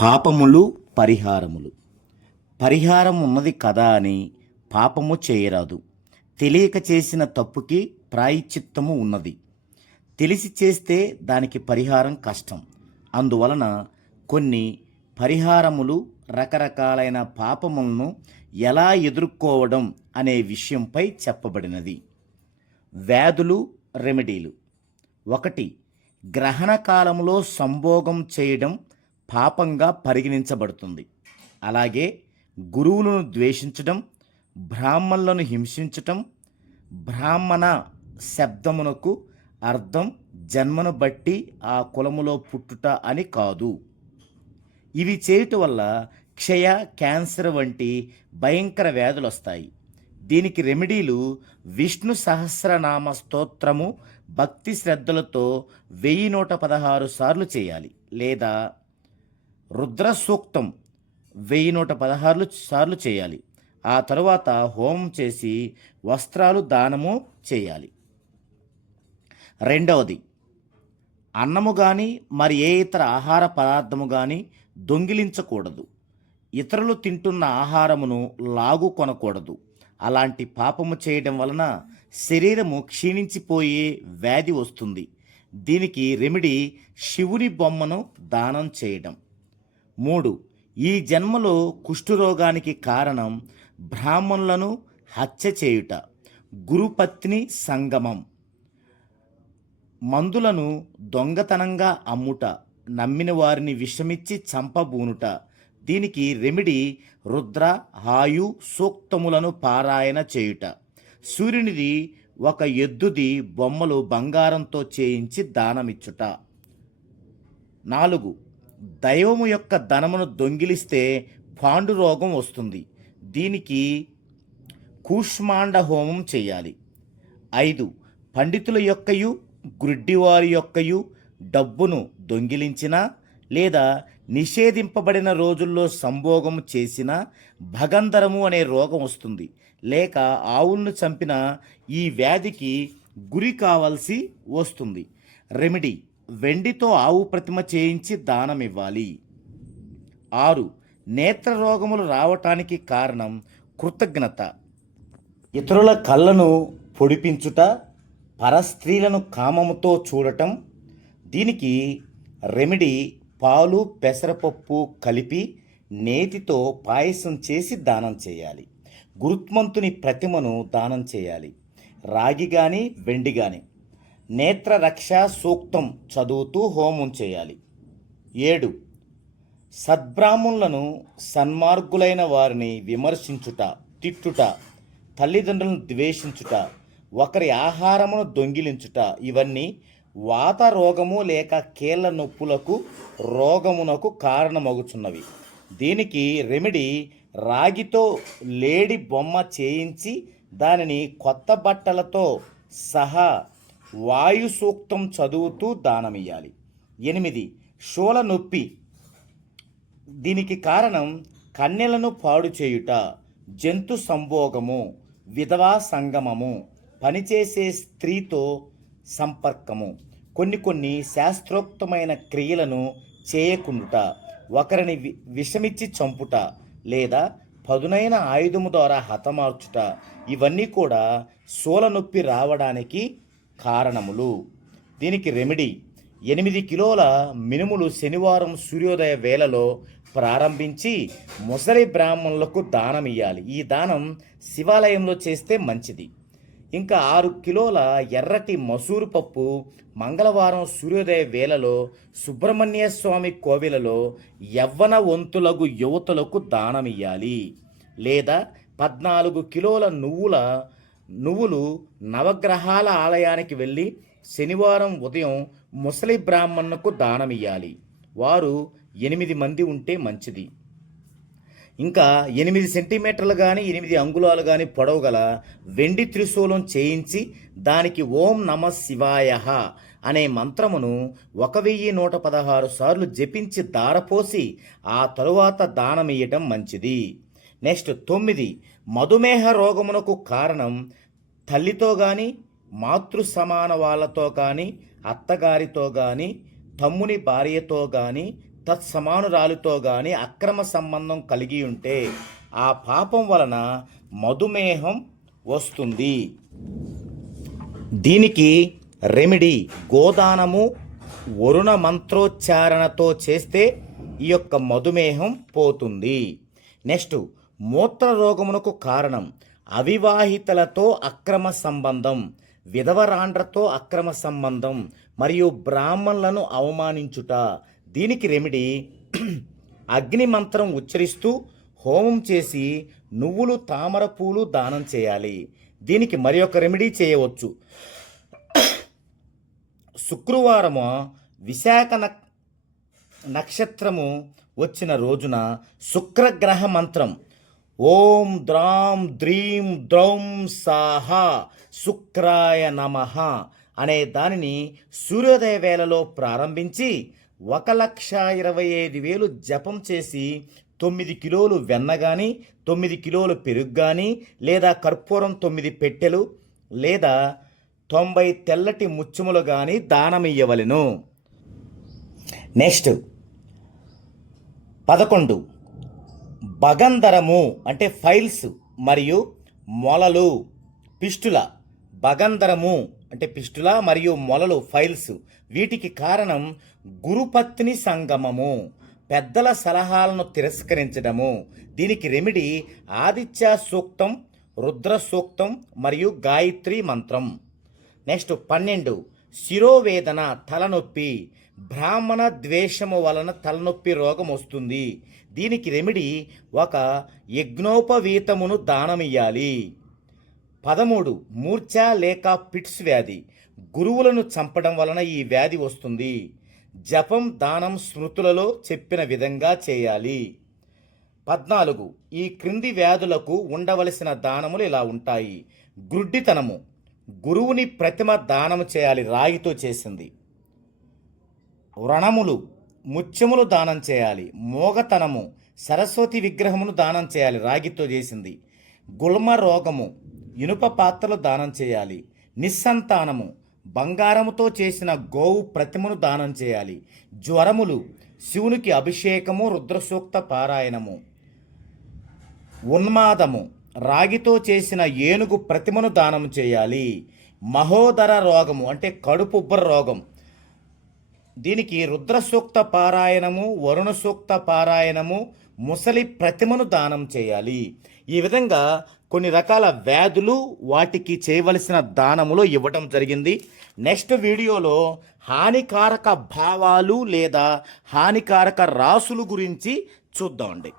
పాపములు పరిహారములు. పరిహారం ఉన్నది కదా అని పాపము చేయరాదు. తెలియక చేసిన తప్పుకి ప్రాయశ్చిత్తము ఉన్నది. తెలిసి చేస్తే దానికి పరిహారం కష్టం. అందువలన కొన్ని పరిహారములు రకరకాలైన పాపములను ఎలా ఎదుర్కోవడం అనే విషయంపై చెప్పబడినది. వ్యాధులు రెమెడీలు. ఒకటి గ్రహణ కాలంలో సంభోగం చేయడం పాపంగా పరిగణించబడుతుంది. అలాగే గురువులను ద్వేషించడం బ్రాహ్మణులను హింసించటం బ్రాహ్మణ శబ్దమునకు అర్థం జన్మను బట్టి ఆ కులములో పుట్టుట అని కాదు. ఇవి చేయటం వల్ల క్షయ క్యాన్సర్ వంటి భయంకర వ్యాధులు వస్తాయి దీనికి రెమెడీలు విష్ణు సహస్రనామ స్తోత్రము భక్తి శ్రద్ధలతో వెయ్యి నూట పదహారు సార్లు చేయాలి. లేదా రుద్ర సూక్తం వెయ్యి నూట పదహారు సార్లు చేయాలి. ఆ తరువాత హోమం చేసి వస్త్రాలు దానము చేయాలి. రెండవది అన్నము కానీ మరి ఏ ఇతర ఆహార పదార్థము కానీ దొంగిలించకూడదు. ఇతరులు తింటున్న ఆహారమును లాగు కొనకూడదు. అలాంటి పాపము చేయడం వలన శరీరము క్షీణించిపోయే వ్యాధి వస్తుంది. దీనికి రెమెడీ శివుని బొమ్మను దానం చేయడం. మూడు. ఈ జన్మలో కుష్ఠరోగానికి కారణం బ్రాహ్మణులను హత్య చేయుట. గురుపత్ని సంగమం. మందులను దొంగతనంగా అమ్ముట నమ్మిన వారిని విషమిచ్చి చంపబూనుట. దీనికి రెమిడి రుద్ర హాయు సూక్తములను పారాయణ చేయుట. సూర్యునిది ఒక ఎద్దుది బొమ్మలు బంగారంతో చేయించి దానమిచ్చుట. నాలుగు. దైవము యొక్క ధనమును దొంగిలిస్తే పాండు రోగం వస్తుంది. దీనికి కూష్మాండ హోమం చేయాలి. ఐదు పండితుల యొక్కయు గ్రుడ్డివారి యొక్కయు డబ్బును దొంగిలించిన లేదా నిషేధింపబడిన రోజుల్లో సంభోగం చేసిన భగంధరము అనే రోగం వస్తుంది. లేక ఆవులను చంపిన ఈ వ్యాధికి గురి కావాల్సి వస్తుంది. రెమెడీ వెండితో ఆవు ప్రతిమ చేయించి దానం ఇవ్వాలి ఆరు నేత్ర రోగములు రావటానికి కారణం కృతజ్ఞత. ఇతరుల కళ్ళను పొడిపించుట పరస్త్రీలను కామముతో చూడటం దీనికి రెమెడీ పాలు పెసరపప్పు కలిపి నేతితో పాయసం చేసి దానం చేయాలి. గురుత్మంతుని ప్రతిమను దానం చేయాలి. రాగి కానీ వెండి కానీ నేత్రరక్ష సూక్తం చదువుతూ హోమం చేయాలి. ఏడు. సద్బ్రాహ్మణులను సన్మార్గులైన వారిని విమర్శించుట తిట్టుట తల్లిదండ్రులను ద్వేషించుట ఒకరి ఆహారమును దొంగిలించుట ఇవన్నీ వాత రోగము లేక కీళ్ళ నొప్పులకు రోగమునకు కారణమగుచున్నవి. దీనికి రెమెడీ రాగితో లేడి బొమ్మ చేయించి దానిని కొత్త బట్టలతో సహా వాయు సూక్తం చదువుతూ దానమియ్యాలి. ఎనిమిది షోల నొప్పి. దీనికి కారణం కన్నెలను పాడు చేయుట జంతు సంభోగము విధవా సంగమము పనిచేసే స్త్రీతో సంపర్కము. కొన్ని కొన్ని శాస్త్రోక్తమైన క్రియలను చేయకుండుట ఒకరిని వి- విషమిచ్చి చంపుట లేదా పదునైన ఆయుధము ద్వారా హతమార్చుట ఇవన్నీ కూడా సోల నొప్పి రావడానికి కారణములు. దీనికి రెమెడీ. ఎనిమిది కిలోల మినుములు శనివారం సూర్యోదయ వేళలో ప్రారంభించి ముసలి బ్రాహ్మణులకు దానం ఇవ్వాలి ఈ దానం శివాలయంలో చేస్తే మంచిది. ఇంకా ఆరు కిలోల ఎర్రటి మసూరు పప్పు మంగళవారం సూర్యోదయ వేళలో సుబ్రహ్మణ్య స్వామి కోవిలలో యవ్వన వంతులకు యువతులకు దానమియ్యాలి. లేదా పద్నాలుగు కిలోల నువ్వుల నువ్వులు నవగ్రహాల ఆలయానికి వెళ్ళి శనివారం ఉదయం ముసలి బ్రాహ్మణుకు దానమియ్యాలి. వారు ఎనిమిది మంది ఉంటే మంచిది. ఇంకా ఎనిమిది సెంటీమీటర్లు కానీ ఎనిమిది అంగుళాలు కానీ పొడవు గల వెండి త్రిశూలం చేయించి దానికి ఓం నమ శివాయ అనే మంత్రమును ఒక వెయ్యి నూట పదహారు సార్లు జపించి దారపోసి ఆ తరువాత దానమియ్యటం మంచిది. నెక్స్ట్ తొమ్మిది మధుమేహ రోగమునకు కారణం తల్లితో కానీ మాతృ సమాన వాళ్ళతో కానీ అత్తగారితో కానీ తమ్ముని భార్యతో కానీ తత్సమానురాలితో కానీ అక్రమ సంబంధం కలిగి ఉంటే ఆ పాపం వలన మధుమేహం వస్తుంది. దీనికి రెమెడీ గోదానము వరుణ మంత్రోచ్చారణతో చేస్తే ఈ యొక్క మధుమేహం పోతుంది. నెక్స్ట్ మూత్ర రోగమునకు కారణం అవివాహితలతో అక్రమ సంబంధం విధవరాండ్రతో అక్రమ సంబంధం మరియు బ్రాహ్మణులను అవమానించుట. దీనికి రెమెడీ అగ్ని మంత్రం ఉచ్చరిస్తూ హోమం చేసి నువ్వులు తామర పూలు దానం చేయాలి. దీనికి మరి ఒక రెమెడీ చేయవచ్చు. శుక్రవారము విశాఖ నక్షత్రము వచ్చిన రోజున శుక్రగ్రహ మంత్రం ఓం ద్రాం ద్రీం ద్రౌం సాహా శుక్రాయ నమః అనే దానిని సూర్యోదయ వేళలో ప్రారంభించి ఒక లక్ష ఇరవై ఐదు వేలు జపం చేసి తొమ్మిది కిలోలు వెన్న కానీ తొమ్మిది కిలోలు పెరుగు కానీ లేదా కర్పూరం తొమ్మిది పెట్టెలు లేదా తొంభై తెల్లటి ముచ్చుములు కానీ దానమియ్యవలెను నెక్స్ట్ పదకొండు బగంధరము అంటే ఫైల్స్ మరియు మొలలు పిష్టుల. బగంధరము అంటే పిష్టుల మరియు మొలలు ఫైల్స్. వీటికి కారణం గురుపత్ని సంగమము. పెద్దల సలహాలను తిరస్కరించడము. దీనికి రెమిడి ఆదిత్య సూక్తం రుద్ర సూక్తం మరియు గాయత్రి మంత్రం. నెక్స్ట్ పన్నెండు. శిరోవేదన తలనొప్పి. బ్రాహ్మణ ద్వేషము వలన తలనొప్పి రోగం వస్తుంది. దీనికి రెమిడి ఒక యజ్ఞోపవీతమును దానమియ్యాలి. పదమూడు మూర్ఛ లేక పిట్స్ వ్యాధి. గురువులను చంపడం వలన ఈ వ్యాధి వస్తుంది. జపం దానం స్మృతులలో చెప్పిన విధంగా చేయాలి. పద్నాలుగు ఈ క్రింది వ్యాధులకు ఉండవలసిన దానములు ఇలా ఉంటాయి? గ్రుడ్డితనము. గురువుని ప్రతిమ దానము చేయాలి రాగితో చేసింది. వ్రణములు. ముత్యములు దానం చేయాలి. మోగతనము సరస్వతి విగ్రహమును దానం చేయాలి. రాగితో చేసింది. గుల్మ రోగము ఇనుప పాత్రలు దానం చేయాలి. నిస్సంతానము బంగారముతో చేసిన గోవు ప్రతిమను దానం చేయాలి. జ్వరములు శివునికి అభిషేకము రుద్రసూక్త పారాయణము. ఉన్మాదము రాగితో చేసిన ఏనుగు ప్రతిమను దానం చేయాలి. మహోదర రోగము అంటే కడుపుబ్బర రోగం. దీనికి రుద్రసూక్త పారాయణము వరుణ సూక్త పారాయణము ముసలి ప్రతిమను దానం చేయాలి. ఈ విధంగా కొన్ని రకాల వ్యాధులు వాటికి చేయవలసిన దానములు ఇవ్వటం జరిగింది. నెక్స్ట్ వీడియోలో హానికారక భావాలు లేదా హానికారక రాసులు గురించి చూద్దామండి.